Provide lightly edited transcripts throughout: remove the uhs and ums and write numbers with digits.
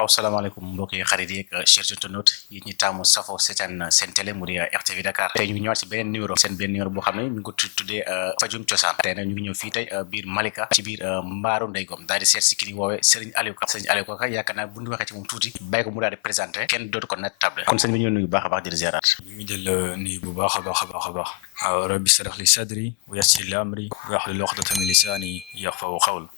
waaw salaamaaleykum mbokk yi xarit yi ak chers internautes yi ñi taamu safo seetaan seen télé mu di RTV Dakar tey ñu ngi ñëwaat si beneen numéro seen benn numéro boo xam ne ñu ngi ko tuddee fajum cosaan tey nag ñu ngi ñëw fii tey biir Malika ci biir mbaaru Ndey Ngom daal di seet si ki ni woowee Serigne Aliou Ka Serigne Aliou Ka yaakaar naa bu ñu waxee ci moom tuuti bàyyi ko mu daal di présenté kenn dootu ko nat table kon sëñ bi ñu nuyu baax a baax di la ziaraat ñu ngi jël nuyu bu baax a baax a baax a baax waaw rabbi shrah li sadri wa yassir li amri wahlul uqdatan min lisani yafqahu qawli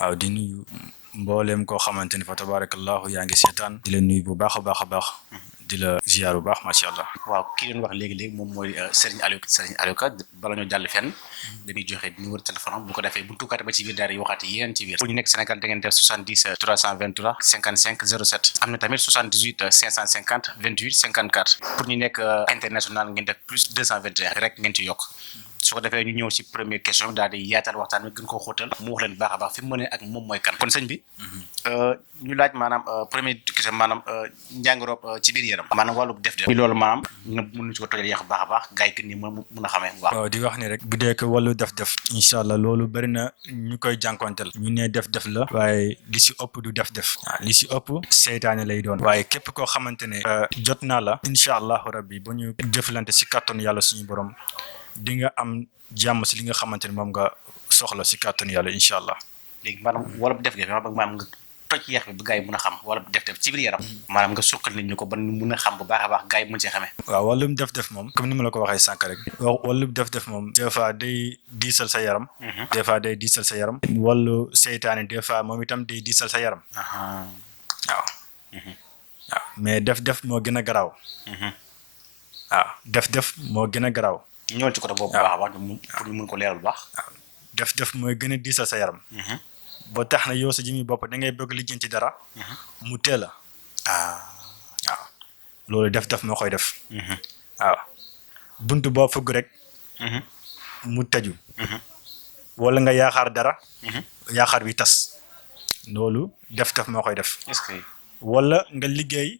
waaw di nuyu mbooleem koo xamante ni fa tabarakallahu yaa ngi seetaan di la nuyu bu baax a baax a baax di la ziar bu baax macha allah. waaw kii doon wax léegi-léegi moom mooy Serigne Aliou Ka bala ñoo jàll fenn dañuy joxe numéro téléphone am bu ko defee bu tukkaate ba ci biir daal di waxaat yéen ci biir pour ñu nekk Sénégal da ngeen def 70 323 55 07 am na tamit 78 550 28 54 pour ñu nekk international ngeen def plus 221 rek ngeen ci yokk su ko defee ñu ñëw si première question daal di yaatal waxtaan bi gën koo xóotal mu wax leen baax a baax fi mu mënee ak moom mooy kan kon sëñ bi ñu laaj maanaam première question maanaam njàngorob ci biir yaram maanaam wàllu def loolu maanaam nga mën ci ko tojal yàq baax a baax gars yi gën ni mën a xamee bu baax waaw di wax ni rek bu dee que wàllu def incha allah loolu bëri na ñu koy jànkonteel ñu ne def la waaye li si ëpp du def waaw li si ëpp seytaane lay doon waaye képp koo xamante ne jot naa la incha allahu rabbi ba ñu jëflante si kàttanu yàlla suñu borom di nga am jàmm si li nga xamante ne moom nga soxla si kàttanu yàlla incha allah. léegi maanaam wala def maanaam nga toj yeex bi ba gars yi mën a xam wala def ci biir yaram maanaam nga suqal nit ñu ko ba mën a xam bu baax a baax gars yi mën see xamee waaw wàllum def moom comme ni ma la ko waxee sànq rek wàllum def moom des fois day diisal sa yaram des fois day diisal sa yaram wàllu seytaane des fois moom itam day diisal sa yaram waaw mais def moo gën a garaaw waaw def moo gën a garaaw ñëwal ci côté boobu baax a baax pour ñu mën ko leeral bu baax waaw def mooy gën a diisal sa yaram ba tax na yow sa jëmmi bopp da ngay bëgg lijjanti dara mu teel a waaw loolu def moo koy def waaw bunt boo fëgg rek mu tëju wala nga yaakaar dara yaakaar bi tas loolu def moo koy def est-ce que wala nga liggéey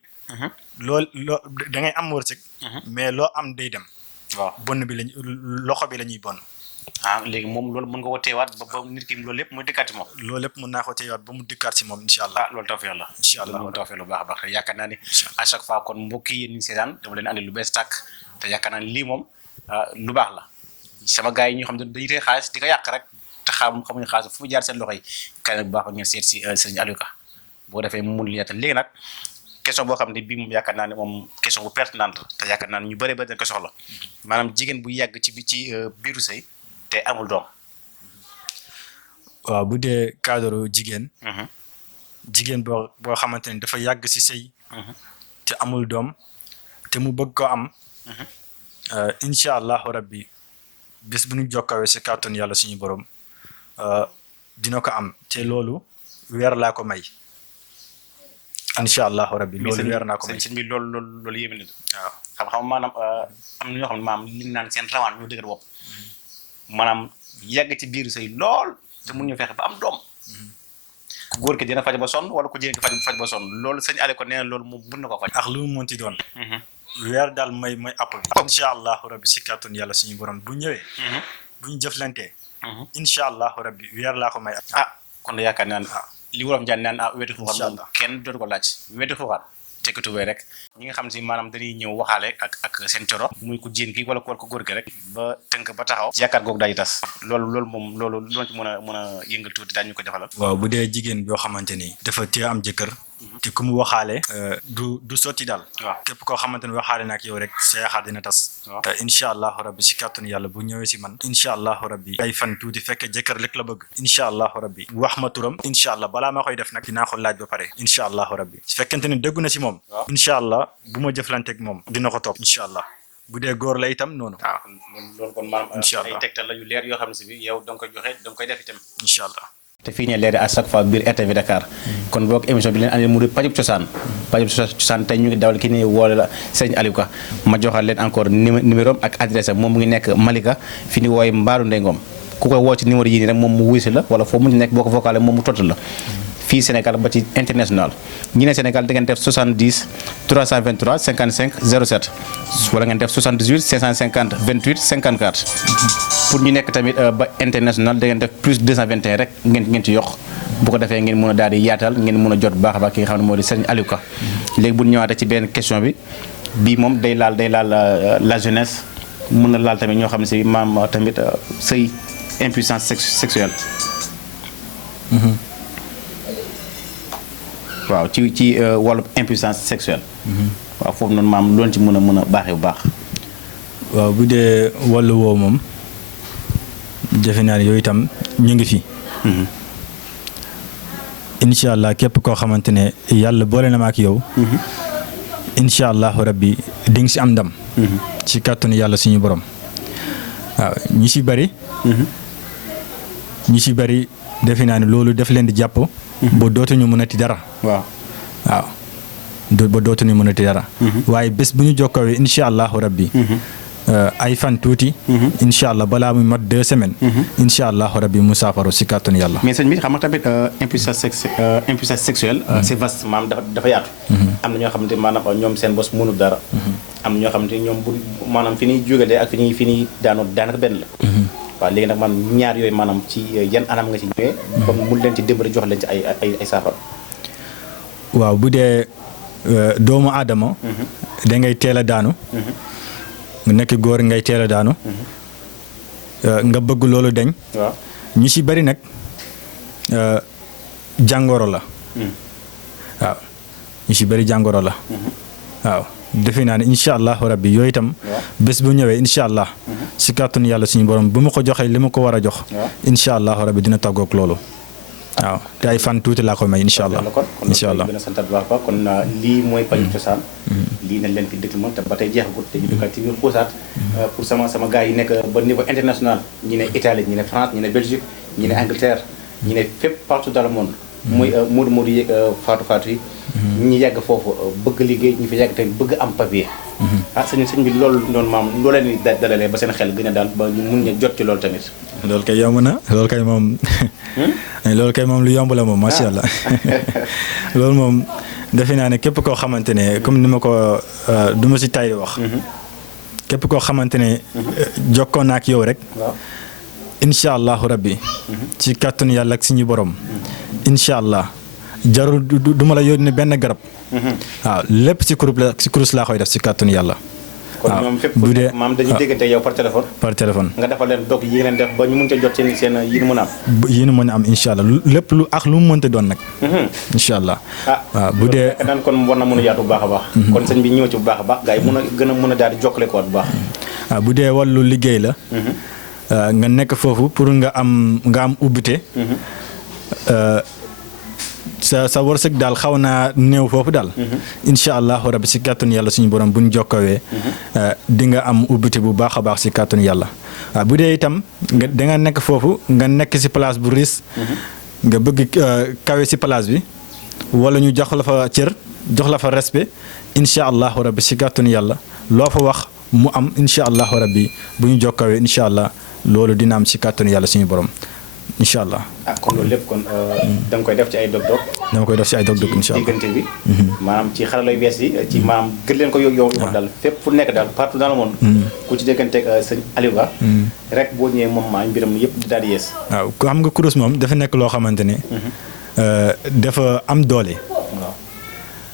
loo da ngay am wërsëg mais loo am day dem waaw bonn bi loxo bi la ñuy bon léegi moom loolu mën nga ko teewaat ba nit ki loolu lépp muy dikkaat ci moom loolu lépp mën naa ko teewaat ba mu dikkaat ci moom incha allah loolu tawfeex la incha allah loolu tawfeex lu baax a baax te yaakaar naa ne à chaque fois kon mbokk yi yéen ñu seetaan dama leen andi lu bees tàkk te yaakaar naa ne lii moom lu baax la sama gars yi ñu xam ne dañuy tey xaalis di ko yàq rek te xamuñu xaalis fu mu jaar seen loxo yi kay bu baax ngeen seet si Serigne Aliou Ka boo defee mu mun li yaatal léegi nag question boo xam ne bii moom yaakaar naa ne moom question bu pertinente te yaakaar naa ne ñu bëri dañ ko soxla maanaam jigéen bu yàgg ci biiru sëy te amul doom waaw bu dee cadre jigéen boo xamante ne dafa yàgg si sëy te amul doom te mu bëgg ko am incha allahu rabbi bés bu ñu jokkawee si kàttanu yàlla suñu borom dina ko am te loolu weer laa ko may incha allahu rabbi loolu weer naa ko may sëñ bi loolu yéeme na waaw xam-xam maanaam am na ñoo xam ne maanaam li ñu naan seen rawaan ñoo dëgër bopp maanaam yàgg ci biiru sëy lool te mun ñu fexe ba am doom ku góor ki dina faj ba sonn wala ku jigéen ki faj ba sonn loolu sëñ Aliou Ka nee na loolu moom mën na ko faj ak lu mu mënti doon weer daal may app bi incha allahu rabbi si kàttanu yàlla suñu borom bu ñëwee bu ñu jëflantee incha allahu rabbi weer laa ko may kon da yaakaar naa ne li wolof njaan naan wetu xuuxaan moom kenn dootu ko laaj wetu xuuxaan tekki tubéy rek ñi nga xam si maanaam dañuy ñëw waxaale ak seen coro muy ku jigéen ki wala ko góor ki rek ba tënk ba taxaw yaakaar googu daal di tas loolu moom loolu ci mën a yëngal tuuti daal ñu ko defalal waaw bu dee jigéen boo xamante ni dafa tee am jëkkër te ku mu waxaale du sotti daal waaw képp koo xamante ni waxaale na ak yow rek sa yaakaar dina tas te incha allahu rabbi si kàttanu yàlla bu ñëwee si man incha allahu rabbi ay fan tuuti fekkee jëkkër rek la bëgg incha allahu rabbi wax ma turam incha allah balaa ma koy def nag dinaa ko laaj ba pare incha allahu rabbi su fekkente ne déggu na si moom incha allah bu ma jëflanteeg moom dina ko topp incha allah bu dee góor la itam noonu waaw loolu kon maanaam incha allah ay tegtal la yu leer yoo xam ne si bi yow da nga koy joxe da nga koy def itam incha allah te fii ne leer à chaque fois biir RTV Dakar kon boog émission bi leen andil mu di pajub cosaan tey ñu ngi dawal ki ni woole la Serigne Aliou Ka ma joxal leen encore numéro ak adresse moom mu ngi nekk Malika fi ni wooy mbaaru Ndey Ngom ku koy woo ci numéro yii nii rek moom mu wuy si la wala foo mu nekk boo ko vocalé moom mu tontu la fii Sénégal ba ci international ñi ne Sénégal da ngeen def 70 323 55 07 wala ngeen def 78 550 28 54 pour ñu nekk tamit ba international da ngeen def plus 221 rek ngeen ci yokk bu ko defee ngeen mën a daal di yaatal ngeen mën a jot baax a baax ki nga xam ne moo di Serigne Aliou Ka léegi bu ñu ñëwaatee ci benn question bi bii moom day laal la jeunesse mën na laal tamit ñoo xam ne si maam tamit sëy impuissance sexuelle. waaw ci wàllu impuissance sexuelle. waaw foofu noonu maam loolu ci mën a baaxee bu baax. waaw bu dee wàllu woowu moom defe naa ne yooyu itam ñu ngi fi. incha allah képp koo xamante ne yàlla boole na ma ak yow. incha allahu rabbi di nga si am ndam. ci kàttanu yàlla suñu borom. waaw ñi si bëri. defe naa ne loolu def leen di jàpp. ba dootuñu mënati dara. waaw. ba dootuñu mënati dara. waaye bés bu ñu jokkowee incha allahu rabbi. ay fan tuuti. incha allah balaa muy mat 2 semaines. incha allahu rabbi mu saafaru si kàttanu yàlla. mais sëñ bi xam nga tamit impuissance sexuelle. c'est vaste maanaam dafa yaatu. am na ñoo xamante maanaam ñoom seen bos mënul dara. am na ñoo xamante ñoom bu maanaam fi ñuy jógalee ak fi ñuy daanoo daanaka benn la. waaw léegi nag man ñaar yooyu maanaam ci yan anam nga ci ñëwee. ba mun leen ci dimbali jox leen ci ay saafara. waaw bu dee doomu aadama. da ngay teel a daanu. nga nekk góor ngay teel a daanu. nga bëgg loolu dañ. waaw ñu ci bari nag jàngoro la. waaw ñu ci bari jàngoro la. waaw defe naa ne incha allahu rabbi yooyu itam. bés bu ñëwee incha allah. si kàttanu yàlla suñu borom bu ma ko joxee li ma ko war a jox. incha allahu rabbi dina tàggoog loolu. waaw te ay fan tuuti laa koy may incha allah. incha allah kon lii mooy paju cosaan. lii nañ leen fi dëkk moom te ba tey jeexagut te ñu duggaat ci biir xuusaat. pour sama gars yi nekk ba niveau international ñi ne Italie ñi ne France ñi ne Belgique ñi ne Angleterre ñi ne fépp partout dans le monde. muy Modou yi Fatou yi. ñi yàgg foofu bëgg liggéey ñi fi yàgg tamit bëgg am papier. sëñ bi loolu noonu maam loo leen di dalalee ba seen xel gën a daal ba ñu mun a jot ci loolu tamit. loolu kay yomb na loolu kay moom. loolu kay moom lu yomb la moom macha allah. loolu moom defe naa ne képp koo xamante ne comme ni ma ko du ma si tay wax. képp koo xamante ne. jokkoon naa ak yow rek. incha allahu rabbi. ci kàttanu yàlla ak suñu borom. incha allah jarul du ma la yónnee benn garab. waaw lépp si kurus laa koy def si kàttanu yàlla. kon ñoom fépp bu dee maam dañuy déggante yow par téléphone. par téléphone. nga defal leen dog yi ngeen def ba ñu mën a jot seen yi mën a am. yi ñu mën a am incha allah lépp lu mu mënta doon nag. incha allah. waaw bu dee daan kon war na mën a yaatu bu baax a baax. kon sëñ bi ñëw ci bu baax a baax gars yi mën a daal di jokkale ko bu baax. waaw bu dee wàllu liggéey la. nga nekk foofu pour nga am ubbite. sa wërsëg daal xaw naa néew foofu daal. incha allahu rabbi si kàttanu yàlla suñu borom bu ñu jokkowee. di nga am ubbite bu baax a baax si kàttanu yàlla. waaw bu dee itam da nga nekk foofu nga nekk si place bu riis. nga bëgg kawe si place bi. wala ñu jox la fa cër jox la fa respect. incha allahu rabbi si kàttanu yàlla loo fa wax mu am incha allahu rabbi bu ñu jokkowee incha allah loolu dina am si kàttanu yàlla suñu borom. incha allah kon loolu lépp kon da nga koy def ci ay dog-dog. dama koy def ci ay dog-dog incha allah diggante bi. maanaam ci xarala yu bees yi. ci maanaam gën leen ko yow daal fépp fu nekk daal partout dans le monde. ku ci dégganteeg sëñ Aliou Ka. rek boo ñëwee moom maa mbiram yëpp di daal di yees. waaw xam nga kurus moom dafa nekk loo xamante ne. dafa am doole.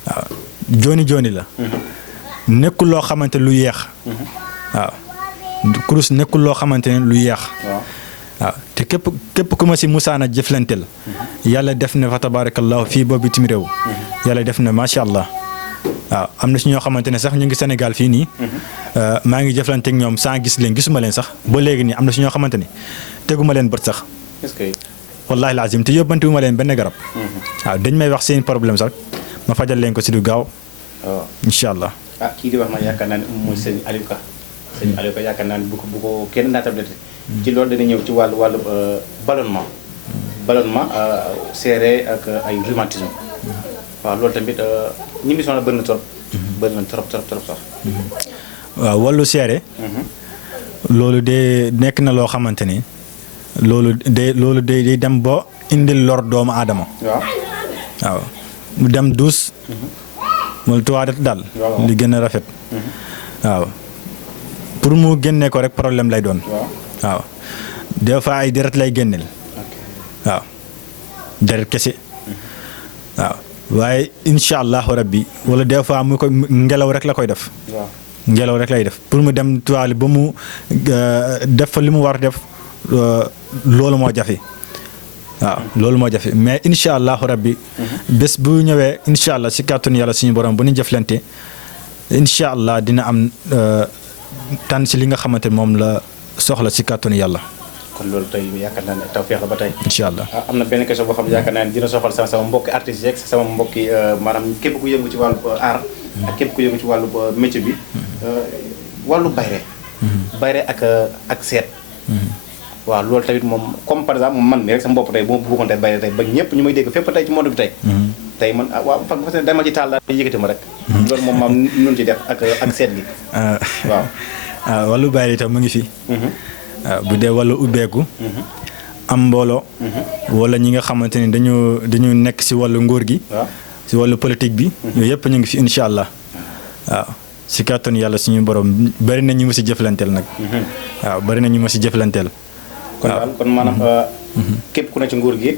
waaw jooni la. nekkul loo xamante lu yeex. waaw kurus nekkul loo xamante ne lu yeex. waaw te képp ku ma si musaana jëflanteel. yàlla def na fa tabarakallahu fii boobu bitim réew. yàlla def na macha allah. waaw am na si ñoo xamante ne sax ñu ngi Sénégal fii nii. maa ngi jëflanteeg ñoom sans gis leen gisuma leen sax ba léegi nii am na si ñoo xamante ne teguma leen bët sax. est-ce que. wallaahi laazim te yóbbantiwuma leen benn garab. waaw dañ may wax seen problème sax ma fajal leen ko si du gaaw. waaw incha allah. kii di wax ma yaakaar naa ne mooy sëñ Aliou Ka. sëñ Aliou Ka yaakaar naa ne bu ko kenn naatable ci loolu dana ñëw ci wàllu ballonnement. ballonnement seere ak ay rhumatisme. waaw loolu tamit ñi mi soxla bëri na trop. bëri na trop sax. waaw wàllu seere. loolu de nekk na loo xamante ni loolu day dem ba indil lor doomu aadama. waaw waaw mu dem douche wala toilette daal li gën a rafet waaw pour mu génne ko rek problème lay doon waaw des fois ay deret lay génneel waaw deret kese waaw waaye incha allahu rabbi wala des fois mu ko ngelaw rek la koy def ngelaw rek lay def pour mu dem toilette ba mu def fa li mu war def loolu moo jafe waaw loolu moo jafe mais incha allahu rabbi bés bu ñëwee incha allah si kàttanu yàlla suñu borom bu ñu jëflante incha allah dina am tànn si li nga xamante moom la soxla si kàttanu yàlla. kon loolu tey yaakaar naa ne tawfeex la ba tey. incha allah am na benn question boo xam ne yaakaar naa ne dina soxal sama mbokki artistes yeeg sama mbokki maanaam képp ku yëngu ci wàllu art ak képp ku yëngu ci wàllu métier bi wàllu bayre bayre ak seet waaw loolu tamit moom comme par exemple man mi rek sama bopp tey bu ma bëggoon tey bayre tey ba ñëpp ñu may dégg fépp tey ci monde bi tey tey man waaw fa dama ci taal daal yëkkati ma rek loolu moom maam nun ci def ak seet gi waaw wàllu bayre itam mu ngi fi bu dee wàllu ubbeeku am mbooloo wala ñi nga xamante ni dañu nekk si wàllu nguur gi si wàllu politique bi yooyu yëpp ñu ngi fi incha allah waaw si kàttanu yàlla suñu borom bari na ñu ma si jëflanteel nag waaw bari na ñu ma si jëflanteel kon daal kon maanaam képp ku ne ci nguur gi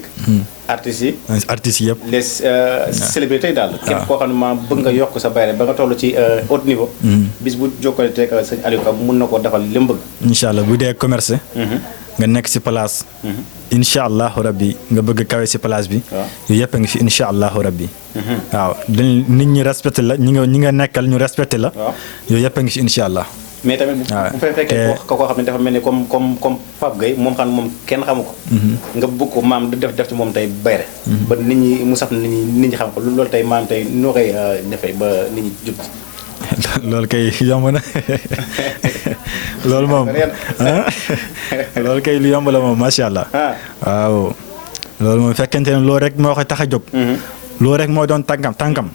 artistes yi yëpp les célébrités daal képp koo xam ne maanaam bëgg nga yokk sa bayre ba nga toll ci haut niveau bis bu jokkale teeg sëñ Aliou Ka mun na koo defal li mu bëgg incha allah bu dee commerce nga nekk si place incha allahu rabbi nga bëgg kawe si place bi yooyu yëpp a ngi fi incha allahu rabbi waaw nit ñi respecté la ñi nga nekkal ñu respecté la yooyu yëpp a ngi fi incha allah mais tamit bu fekkee koo xam ne dafa mel ni comme Pape Gueye moom xam ne moom kenn xamu ko nga bëgg ko maam def ci moom tey bayre ba nit ñi mu saf nit ñi xam ko loolu tey maam tey noo koy defee ba nit ñi jub ci loolu kay yomb na loolu moom loolu kay lu yomb la moom macha allah waaw loolu moom fekkente ne loolu rek moo koy tax a jóg loolu rek moo doon tànkam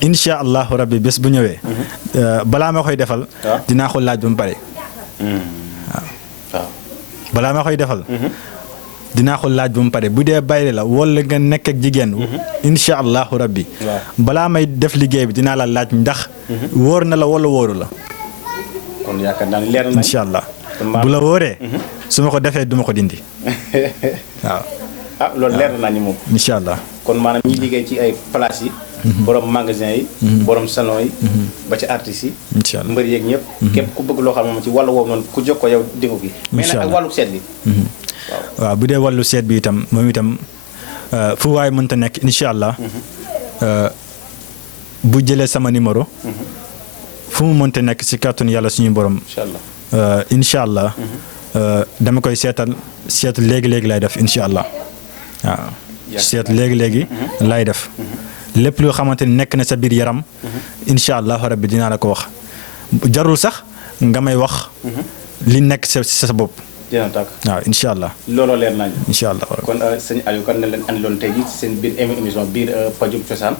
incha allahu rabbi bés bu ñëwee balaa ma koy defal dinaa ko laaj ba mu pare waaw balaa ma koy defal dinaa ko laaj ba mu pare bu dee bayre la wala nga nekk ak jigéen incha allahu rabbi balaa may def liggéey bi dinaa la laaj ndax wóor na la wala wóoru la kon yaakaar naa ne leer na incha allah bu la wóoree su ma ko defee duma ko dindi waaw loolu leer na ni moom incha allah kon maanaam ñi liggéey ci ay place yi borom magasin yi borom salon yi ba ci artistes yi incha allah mbër yeeg ñëpp képp ku bëgg loo xam moom ci wàllu woowu noonu ku jokkoo yow di ko gi mais nag ak wàllu seet bi waaw bu dee wàllu seet bi itam moom itam fu waay mënta nekk incha allah bu jëlee sama numéro fu mu mënta nekk si kàttanu yàlla suñu borom incha allah dama koy seet léegi-léegi lay def incha allah waaw seet léegi-léegi lay def lépp loo xamante ni nekk na sa biir yaram incha allah rabbi dinaa la ko wax jarul sax nga may wax li nekk sa bopp dina tàkk waaw incha allah looloo leer nañu incha allah kon sëñ Aliou Ka ne leen andi loon tey ji ci seen biir émission biir pajum cosaan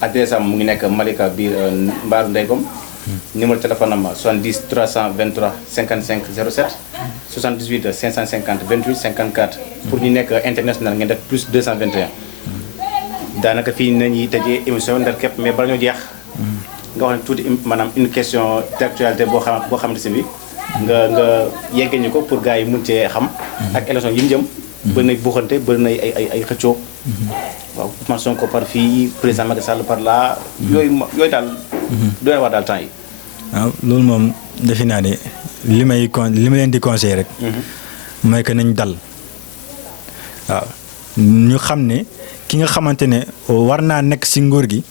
adresse am mu ngi nekk Malika biir Mbaaru Ndeykom numéro téléphone am 70 323 55 07 78 550 28 54 pour ñu nekk international ngeen def plus 221 daanaka fii nañuy tëjee émission ndar képp mais bala ñoo jeex nga wax ne tuuti maanaam une question d'actualité boo xamante si bi nga yeggee ñu ko pour gars yi mun cee xam ak élection yi mu jëm bëri nay buuxante bëri nay ay xëccoo waaw Ousmane Sonko par fii président Macky Sall par là yooyu daal doy na wax daal temps yi waaw loolu moom defe naa ne li ma leen di conseiller rek mooy que nañ dal waaw ñu xam ne ki nga xamante ne war naa nekk si nguur gi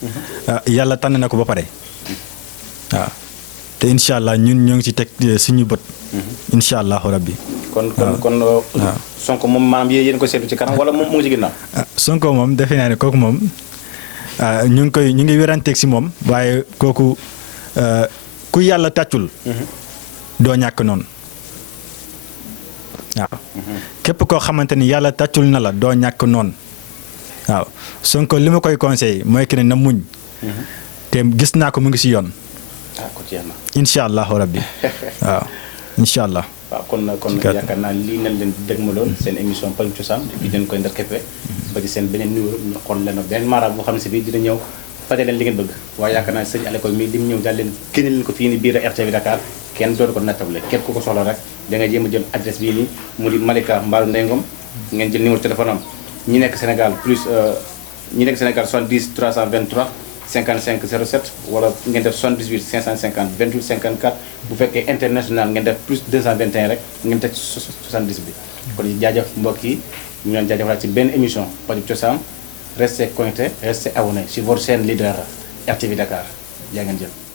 yàlla tànn na ko ba pare waaw te incha allah ñun ñoo ngi ci teg suñu bët incha allahu rabbi kon Sonko moom maanaam yéen ko seetu ci kanam wala moom mu ngi ci ginnaaw Sonko moom defe naa ne kooku moom ñu ngi wéranteeg si moom waaye kooku ku yàlla tàccul doo ñàkk noonu waaw képp koo xamante ni yàlla tàccul na la doo ñàkk noonu waaw Sonko li ma koy conseillé mooy que ne na muñ te gis naa ko mu ngi si yoon incha allahu rabbi waaw incha allah. waaw kon yaakaar naa lii nañ leen dégmaloon seen émission pajum cosaan bi dañ koy ndar képpe ba ci seen beneen numéro ñu xool leen beneen maara boo xam ne si bi dina ñëw fajal leen li ngeen bëgg waaye yaakaar naa sëñ Aliou mi lim ñëw daal leen génne leen ko fii ni biir RTV Dakar kenn dootu ko nattable képp ku ko soxla rek da nga jéem a jël adresse bii nii mu di Malika Mbaalu Ndeye Ngom ngeen jël numéro téléphone am ñi nekk Sénégal plus ñi nekk Sénégal 70 323 55 07 wala ngeen def 78 550 28 54 bu fekkee international ngeen def plus 221 rek ngeen teg 70 bi. kon jaajëf mbokk yi ñu leen jaajëfalaat ci benn émission pajum cosaan restez connectés restez abonnés sur votre chaîne leader RTV Dakar jaa ngeen jëf.